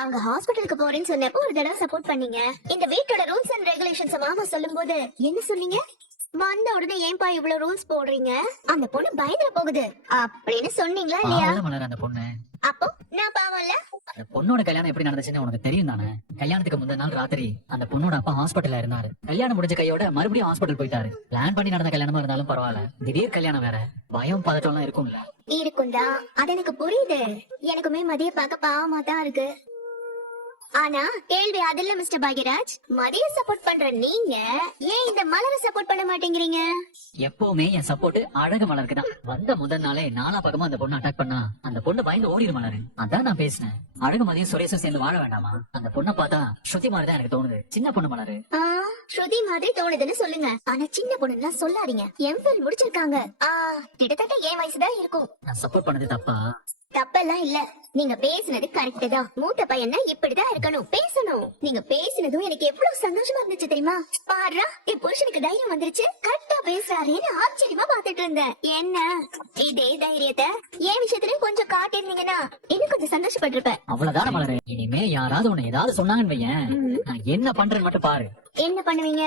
அவங்க ஹாஸ்பிட்டலுக்கு போறேன்னு சொன்னப்போ ஒரு தடவை சப்போர்ட் பண்ணீங்க. இந்த வீட்டோட ரூல்ஸ் அண்ட் ரெகுலேஷன்ஸ் மாமா சொல்லும்போது என்ன சொன்னீங்க? வந்த உடனே ஏன்பா இவ்வளவு ரூல்ஸ் போடுறீங்க, அந்த பொண்ணு பயந்துட போகுது அப்படின்னு சொன்னீங்களா இல்லையா? பாவம்ல மலர் அந்த பொண்ணு. அப்போ நான் பாவம்ல? அந்த பொண்ணோட கல்யாணம் எப்படி நடந்துச்சுன்னு உனக்கு தெரியும் தானே? கல்யாணத்துக்கு முந்தின நாள் ராத்திரி அந்த பொண்ணோட அப்பா ஹாஸ்பிட்டல்ல இருந்தாரு. கல்யாணம் முடிஞ்ச கையோட மறுபடியும் ஹாஸ்பிட்டல் போயிட்டாரு. பிளான் பண்ணி நடந்த கல்யாணமா இருந்தாலும் பரவாயில்ல, திடீர் கல்யாணம் வேற, பயம் பதட்டம் எல்லாம் இருக்கும்ல. இருக்கும்டா, அது எனக்கு புரியுது. எனக்குமே மதிய பார்க்க பாவமா தான் இருக்கு. ஆனா கேள்வி அதில்ல மிஸ்டர் பாக்யராஜ், மதிய சப்போர்ட் பண்ற நீங்க ஏன் இந்த மலரை சப்போர்ட் பண்ண மாட்டேங்கிறீங்க? எப்பவுமே என் சப்போர்ட் அழகு மலருக்கு தான். வந்த முதல் நாளே நாலா பக்கமா அந்த பொண்ணு அட்டாக் பண்ணா அந்த பொண்ணு பயந்து ஓடிடு மலரு. அதான் நான் பேசினேன், அழகு மதியம் சுரேஷும் சேர்ந்து வாழ வேண்டாமா? அந்த பொண்ணை பார்த்தா ஸ்ருதி மாதிரி தான் எனக்கு தோணுது. சின்ன பொண்ணு மலரு. ஸ்ருதி மாதிரி தோணுதுன்னு சொல்லுங்க, ஆனா சின்ன பொண்ணுலாம் சொல்லாதீங்க. எம்ஃபில் முடிச்சிருக்காங்க. கிட்டத்தட்ட என் வயசுதான் இருக்கும். நான் சப்போர்ட் பண்ணது தப்பா? தப்பெல்லாம் இல்ல, நீங்க பேசுனது கரெக்ட் தான். மூத்த பையன்னா இப்படிதான் இருக்கணும், பேசணும். நீங்க பேசினதும் எனக்கு எவ்வளவு சந்தோஷமா இருந்துச்சு தெரியுமா? பாருடா, என் புருஷனுக்கு தைரியம் வந்துருச்சு, கரெக்டா பேசுறாருன்னு ஆச்சரியமா பாத்துட்டு இருந்தேன். என்ன இதே தைரியத்தை என் விஷயத்துல கொஞ்சம் காட்டிருந்தீங்கன்னா இன்னும் கொஞ்சம் சந்தோஷப்பட்டிருப்பேன். அவ்வளவுதான் மலரு. இனிமே யாராவது உன்னை ஏதாவது சொன்னாங்கன்னு வையேன், நான் என்ன பண்றேன்னு மட்டும் பாரு. என்ன பண்ணுவீங்க?